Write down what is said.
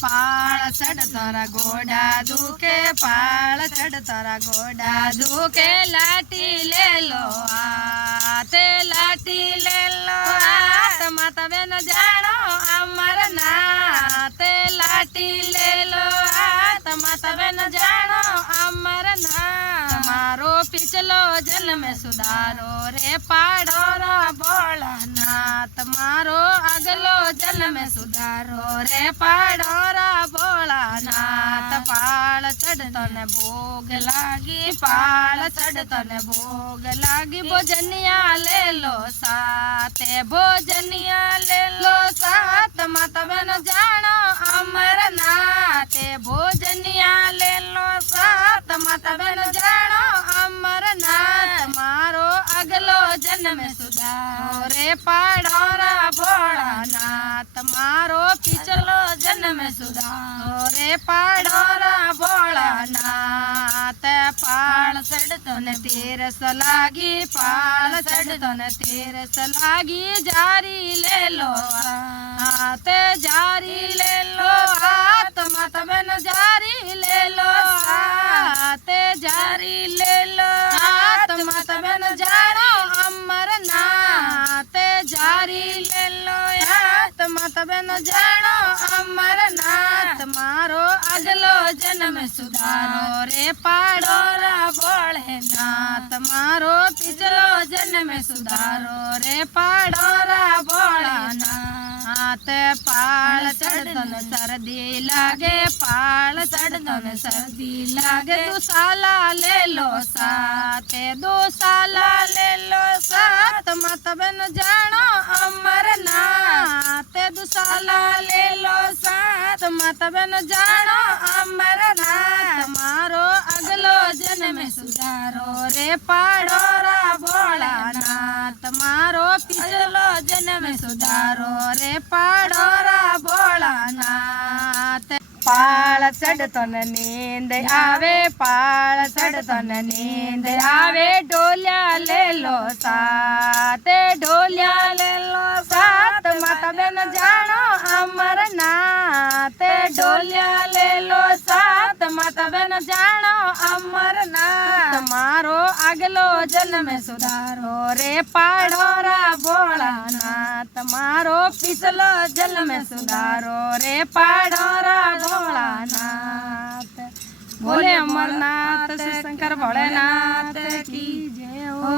पाळ चढ़ तोरा गोडा दुखे पाळ चढ़ तोरा गोडा दुखे लाठी ले लो आते लाठी ले लो आत माता बेन जानो अमर नाते लाठी ले लो आत माता बेन जानो अमर नाथ मारो पिछलो जन्म सुधारो रे पाड़ो रो भोलानाथ मारो अगलो जन्म सुधारो रे पाड़ो रा भोलानाथ पाळ चढ़तो ने भोग लागी पाळ चढ़तो ने भोग लागी भोजनिया ले लो साथे भोजनिया ले लो साथ माता बेन जानो अमरनाथ भोजनिया ले लो साथ माता बेन जानो अमरनाथ मारो अगलो जन्म सुधारो रे पाड़ो रा भोलानाथ मारो पिछलो जन्म सुधारो रे पाड़ो रा भोलानाथ पाळ चढ़तो ने तेरस लागी पाळ चढ़तो ने तेरस लागी जारी ले लो हाथ जारी ले लो हाथ माता बेन जारी ले लो हाथ जारी ले लो हाथ माता बेन जानो अमरनाथ जारी ले लो हाथ माता बेन जानो अमरनाथ मारो अगलो जन्म सुधारो रे पाड़ो रा भोलेनाथ मारो पिछलो जन्म सुधारो रे पाड़ो रा भोलानाथ पाळ चढ़तो ने सर्दी लागे पाळ चढ़तो ने सर्दी लागे दुसाला ले लो साथे दुसाला ले लो साथ माता बेन जानो अमरनाथ दुसाला ले लो साथ माता बेन जानो अमरनाथ मारो अगलो जन्म सुधारो रे पाड़ो रा भोलानाथ मारो पिछलो जन्म सुधारो रे पाड़ो रा भोलानाथ पाळ चढ़तो ने नींद आवे पाळ चढ़तो ने नींद आवे डोलिया ले लो साथ डोलिया ले लो साथ माता बेन जानो अमरनाथ डोलिया ले लो साथ माता बेन जानो अमरनाथ मारो अगलो जन्म सुधारो रे पाड़ो रा भोलानाथ मारो पिछलो जन्म सुधारो रे पाड़ो रा भोलानाथ बोले अमरनाथ शंकर भोलेनाथ की जय हो।